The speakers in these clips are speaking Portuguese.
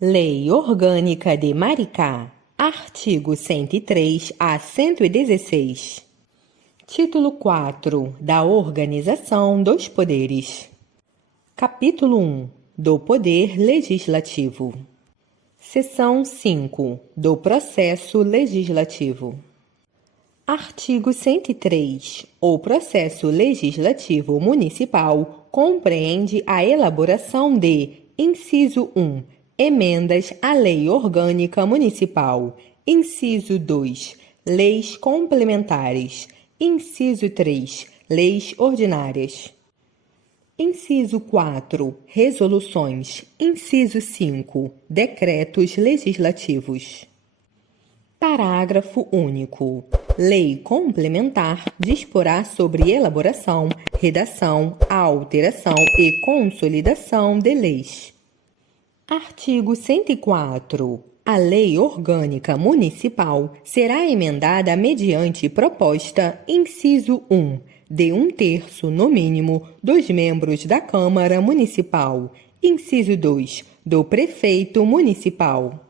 Lei Orgânica de Maricá, artigo 103 a 116. Título 4 da Organização dos Poderes. Capítulo 1 do Poder Legislativo. Seção 5 do Processo Legislativo. Artigo 103. O processo legislativo municipal compreende a elaboração de: inciso 1, emendas à Lei Orgânica Municipal; inciso 2, leis complementares; inciso 3, leis ordinárias; inciso 4, resoluções; inciso 5, decretos legislativos. Parágrafo único. Lei complementar disporá sobre elaboração, redação, alteração e consolidação de leis. Artigo 104. A Lei Orgânica Municipal será emendada mediante proposta, inciso 1, de 1/3, no mínimo, dos membros da Câmara Municipal; inciso 2, do Prefeito Municipal.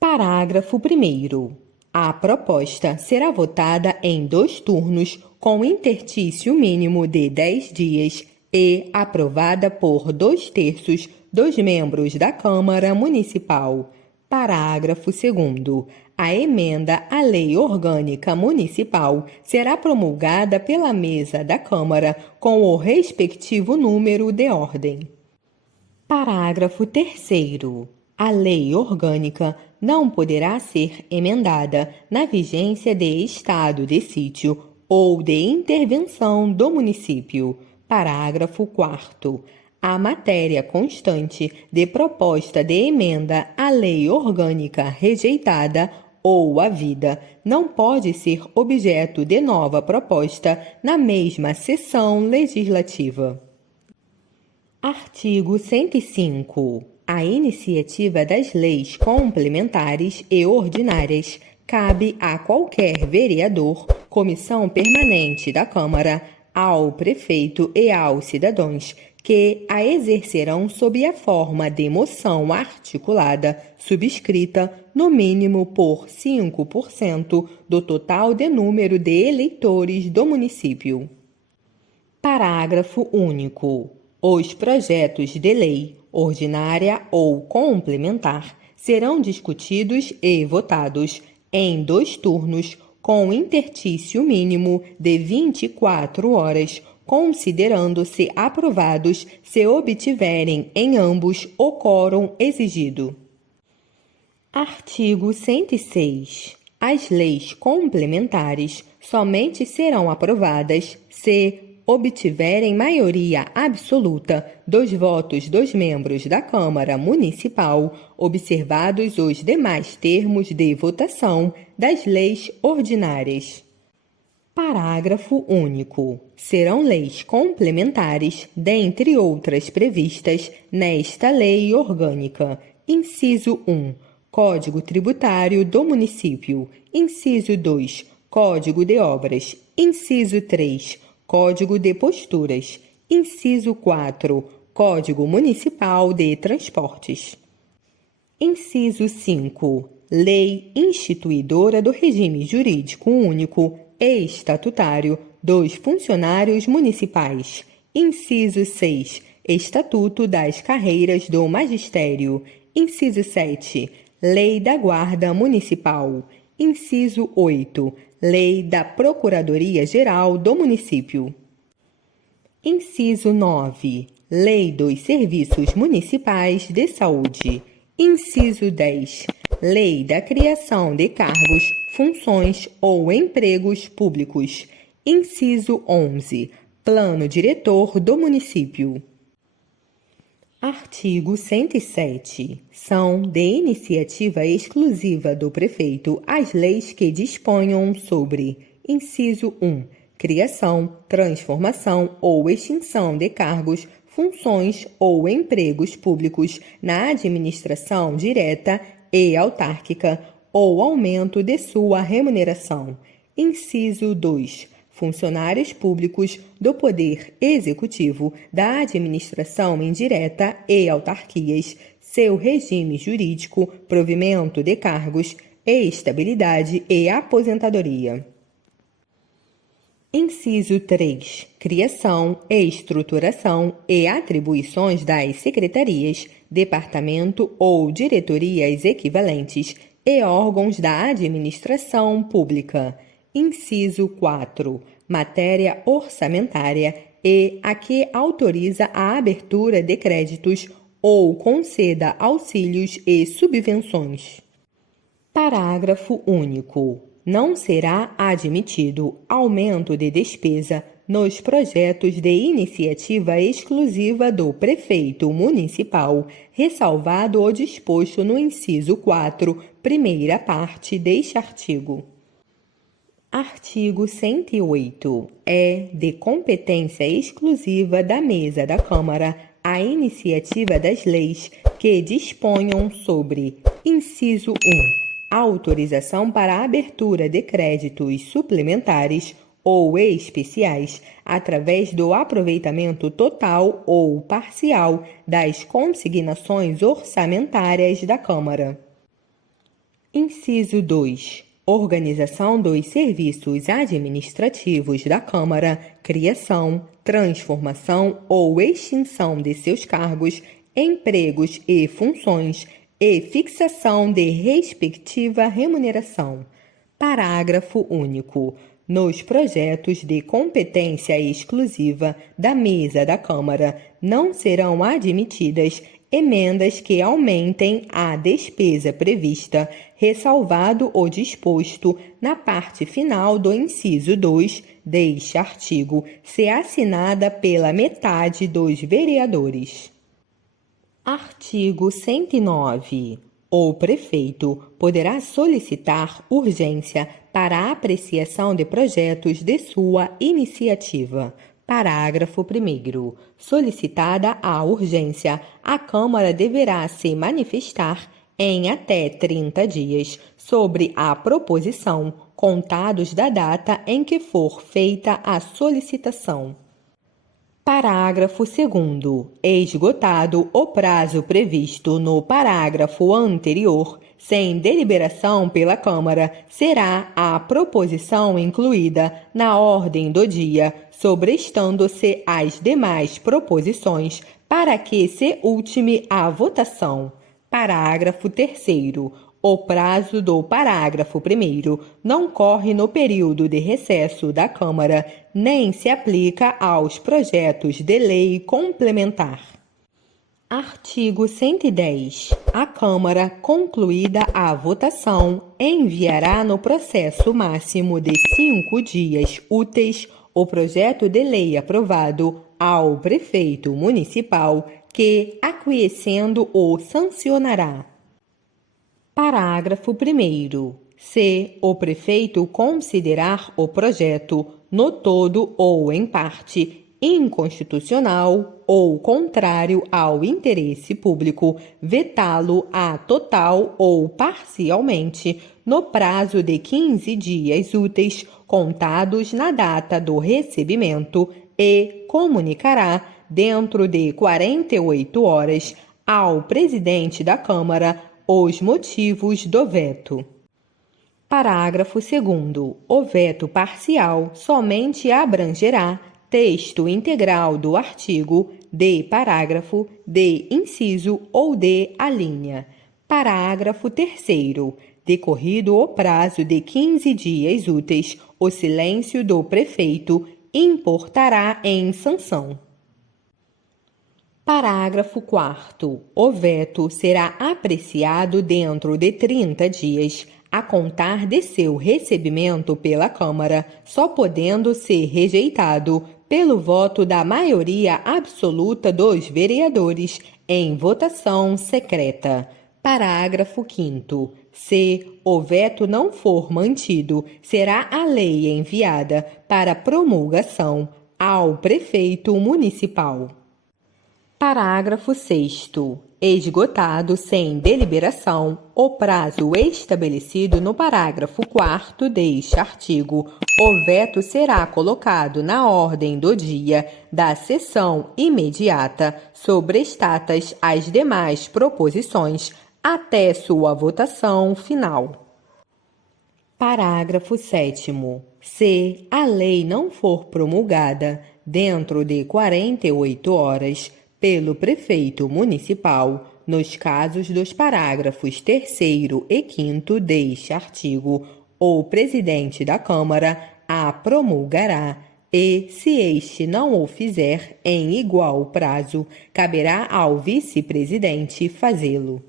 Parágrafo 1º. A proposta será votada em 2 turnos, com interstício mínimo de 10 dias e aprovada por 2/3 dos membros da Câmara Municipal. Parágrafo 2º. A emenda à Lei Orgânica Municipal será promulgada pela Mesa da Câmara com o respectivo número de ordem. Parágrafo 3º. A Lei Orgânica não poderá ser emendada na vigência de estado de sítio ou de intervenção do município. Parágrafo 4º. A matéria constante de proposta de emenda à Lei Orgânica rejeitada ou havida não pode ser objeto de nova proposta na mesma sessão legislativa. Artigo 105. A iniciativa das leis complementares e ordinárias cabe a qualquer vereador, comissão permanente da Câmara, ao prefeito e aos cidadãos, que a exercerão sob a forma de moção articulada, subscrita, no mínimo por 5% do total de número de eleitores do município. Parágrafo único. Os projetos de lei, ordinária ou complementar, serão discutidos e votados em 2 turnos, com interstício mínimo de 24 horas, considerando-se aprovados se obtiverem em ambos o quórum exigido. Artigo 106. As leis complementares somente serão aprovadas se obtiverem maioria absoluta dos votos dos membros da Câmara Municipal, observados os demais termos de votação das leis ordinárias. Parágrafo único. Serão leis complementares, dentre outras previstas nesta Lei Orgânica: inciso 1, Código Tributário do Município; inciso 2, Código de Obras; inciso 3, Código de Posturas; inciso 4, Código Municipal de Transportes. Inciso 5. Lei instituidora do regime jurídico único e estatutário dos funcionários municipais. Inciso 6. Estatuto das Carreiras do Magistério. Inciso 7. Lei da Guarda Municipal. Inciso 8. Lei da Procuradoria-Geral do Município. Inciso 9. Lei dos Serviços Municipais de Saúde. Inciso 10. Lei da Criação de Cargos, Funções ou Empregos Públicos. Inciso 11. Plano Diretor do Município. Artigo 107. São de iniciativa exclusiva do prefeito as leis que disponham sobre: inciso 1. Criação, transformação ou extinção de cargos, funções ou empregos públicos na administração direta e autárquica ou aumento de sua remuneração. Inciso 2. Funcionários públicos do Poder Executivo, da administração indireta e autarquias, seu regime jurídico, provimento de cargos, estabilidade e aposentadoria. Inciso 3. Criação, estruturação e atribuições das secretarias, departamento ou diretorias equivalentes e órgãos da administração pública. Inciso 4. Matéria orçamentária e a que autoriza a abertura de créditos ou conceda auxílios e subvenções. Parágrafo único. Não será admitido aumento de despesa nos projetos de iniciativa exclusiva do prefeito municipal, ressalvado o disposto no inciso 4, primeira parte deste artigo. Artigo 108. É de competência exclusiva da Mesa da Câmara a iniciativa das leis que disponham sobre: inciso 1. Autorização para a abertura de créditos suplementares ou especiais através do aproveitamento total ou parcial das consignações orçamentárias da Câmara. Inciso 2. Organização dos serviços administrativos da Câmara, criação, transformação ou extinção de seus cargos, empregos e funções, e fixação de respectiva remuneração. Parágrafo único. Nos projetos de competência exclusiva da Mesa da Câmara não serão admitidas emendas que aumentem a despesa prevista, ressalvado o disposto na parte final do inciso 2 deste artigo, se assinada pela metade dos vereadores. Artigo 109. O prefeito poderá solicitar urgência para a apreciação de projetos de sua iniciativa. Parágrafo 1º. Solicitada a urgência, a Câmara deverá se manifestar em até 30 dias sobre a proposição, contados da data em que for feita a solicitação. Parágrafo 2º. Esgotado o prazo previsto no parágrafo anterior, sem deliberação pela Câmara, será a proposição incluída na ordem do dia, sobrestando-se às demais proposições, para que se ultime a votação. Parágrafo 3º. O prazo do parágrafo 1º não corre no período de recesso da Câmara, nem se aplica aos projetos de lei complementar. Artigo 110. A Câmara, concluída a votação, enviará no processo máximo de 5 dias úteis o projeto de lei aprovado ao prefeito municipal, que, aquiescendo, o sancionará. Parágrafo 1º. Se o prefeito considerar o projeto, no todo ou em parte, inconstitucional ou contrário ao interesse público, vetá-lo a total ou parcialmente, no prazo de 15 dias úteis, contados na data do recebimento, e comunicará, dentro de 48 horas, ao presidente da Câmara os motivos do veto. Parágrafo 2º. O veto parcial somente abrangerá texto integral do artigo, de parágrafo, de inciso ou de alínea. Parágrafo 3º. Decorrido o prazo de 15 dias úteis, o silêncio do prefeito importará em sanção. Parágrafo 4º. O veto será apreciado dentro de 30 dias, a contar de seu recebimento pela Câmara, só podendo ser rejeitado pelo voto da maioria absoluta dos vereadores em votação secreta. Parágrafo 5º. Se o veto não for mantido, será a lei enviada para promulgação ao prefeito municipal. Parágrafo 6º. Esgotado sem deliberação o prazo estabelecido no parágrafo 4º deste artigo, o veto será colocado na ordem do dia da sessão imediata, sobrestadas as demais proposições, até sua votação final. Parágrafo 7º. Se a lei não for promulgada dentro de 48 horas pelo prefeito municipal, nos casos dos parágrafos 3º e 5º deste artigo, o presidente da Câmara a promulgará e, se este não o fizer em igual prazo, caberá ao vice-presidente fazê-lo.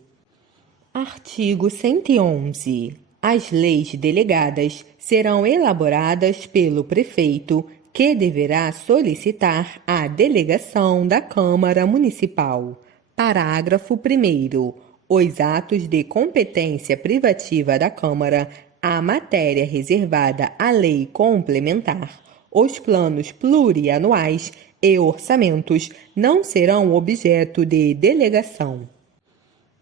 Artigo 111. As leis delegadas serão elaboradas pelo prefeito, que deverá solicitar a delegação da Câmara Municipal. Parágrafo 1º. Os atos de competência privativa da Câmara, a matéria reservada à lei complementar, os planos plurianuais e orçamentos não serão objeto de delegação.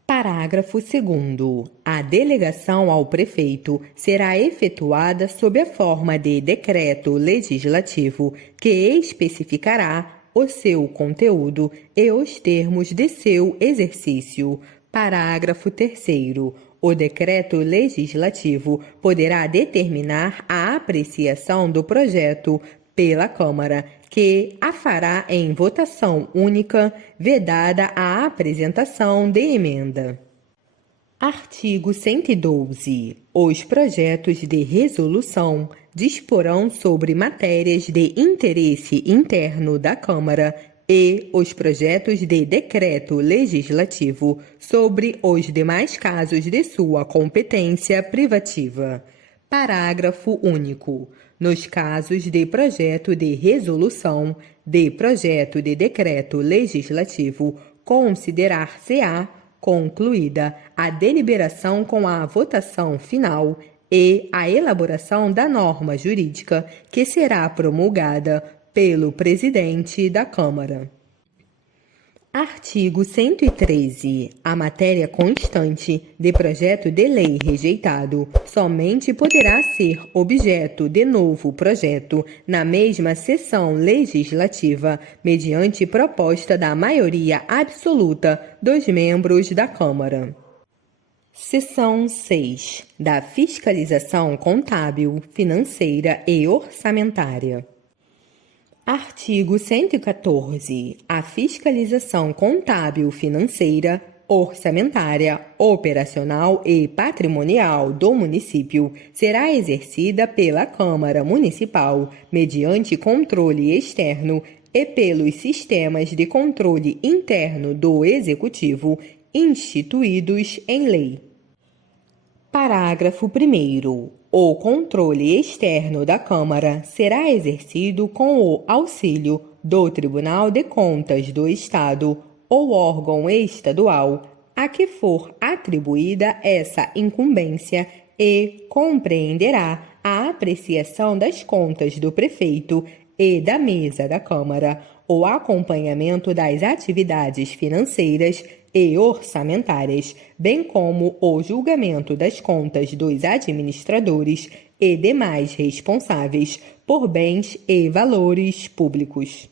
Parágrafo 2º. A delegação ao prefeito será efetuada sob a forma de decreto legislativo que especificará o seu conteúdo e os termos de seu exercício. Parágrafo 3º. O decreto legislativo poderá determinar a apreciação do projeto pela Câmara, que a fará em votação única, vedada a apresentação de emenda. Artigo 112. Os projetos de resolução disporão sobre matérias de interesse interno da Câmara e os projetos de decreto legislativo sobre os demais casos de sua competência privativa. Parágrafo único. Nos casos de projeto de resolução, de projeto de decreto legislativo, considerar-se-á concluída a deliberação com a votação final e a elaboração da norma jurídica que será promulgada pelo presidente da Câmara. Artigo 113. A matéria constante de projeto de lei rejeitado somente poderá ser objeto de novo projeto na mesma sessão legislativa, mediante proposta da maioria absoluta dos membros da Câmara. Seção 6. Da fiscalização contábil, financeira e orçamentária. Artigo 114. A fiscalização contábil, financeira, orçamentária, operacional e patrimonial do município será exercida pela Câmara Municipal mediante controle externo e pelos sistemas de controle interno do Executivo instituídos em lei. Parágrafo 1º. O controle externo da Câmara será exercido com o auxílio do Tribunal de Contas do Estado ou órgão estadual a que for atribuída essa incumbência e compreenderá a apreciação das contas do prefeito e da mesa da Câmara, o acompanhamento das atividades financeiras e orçamentárias, bem como o julgamento das contas dos administradores e demais responsáveis por bens e valores públicos.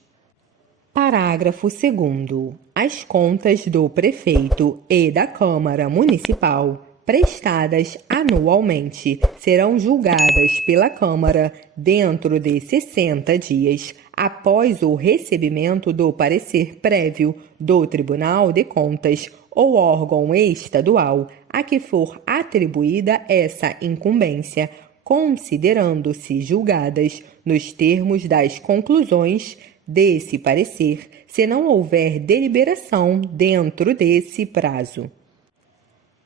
Parágrafo 2º. As contas do prefeito e da Câmara Municipal prestadas anualmente serão julgadas pela Câmara dentro de 60 dias após o recebimento do parecer prévio do Tribunal de Contas ou órgão estadual a que for atribuída essa incumbência, considerando-se julgadas nos termos das conclusões desse parecer, se não houver deliberação dentro desse prazo.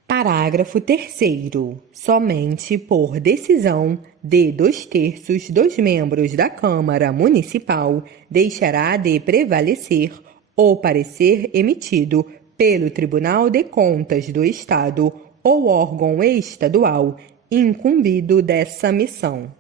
Parágrafo 3º. Somente por decisão de 2/3 dos membros da Câmara Municipal deixará de prevalecer o parecer emitido pelo Tribunal de Contas do Estado ou órgão estadual incumbido dessa missão.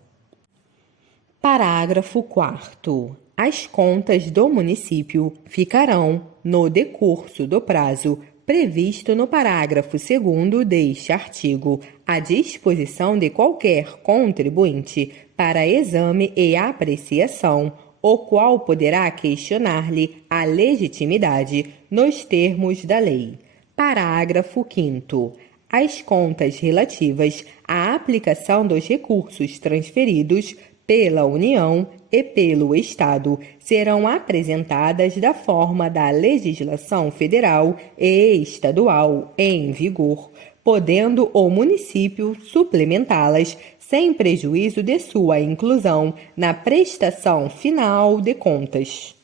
Parágrafo 4º. As contas do município ficarão, no decurso do prazo previsto no parágrafo 2º deste artigo, à disposição de qualquer contribuinte para exame e apreciação, o qual poderá questionar-lhe a legitimidade nos termos da lei. Parágrafo 5º. As contas relativas à aplicação dos recursos transferidos pela União e pelo Estado serão apresentadas da forma da legislação federal e estadual em vigor, podendo o município suplementá-las sem prejuízo de sua inclusão na prestação final de contas.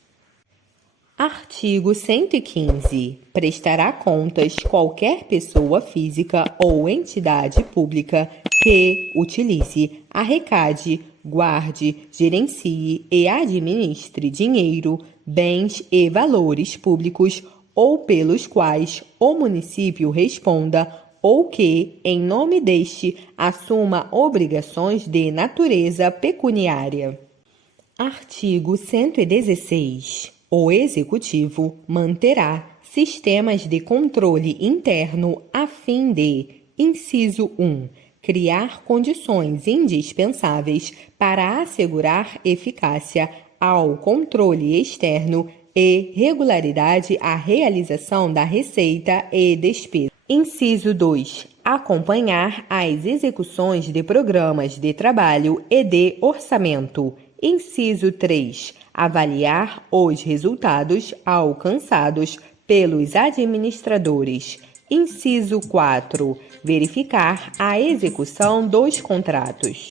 Artigo 115. Prestará contas qualquer pessoa física ou entidade pública que utilize, arrecade, guarde, gerencie e administre dinheiro, bens e valores públicos ou pelos quais o município responda ou que, em nome deste, assuma obrigações de natureza pecuniária. Artigo 116. O Executivo manterá sistemas de controle interno a fim de, inciso 1, criar condições indispensáveis para assegurar eficácia ao controle externo e regularidade à realização da receita e despesa. Inciso 2. Acompanhar as execuções de programas de trabalho e de orçamento. Inciso 3. Avaliar os resultados alcançados pelos administradores. Inciso 4. Verificar a execução dos contratos.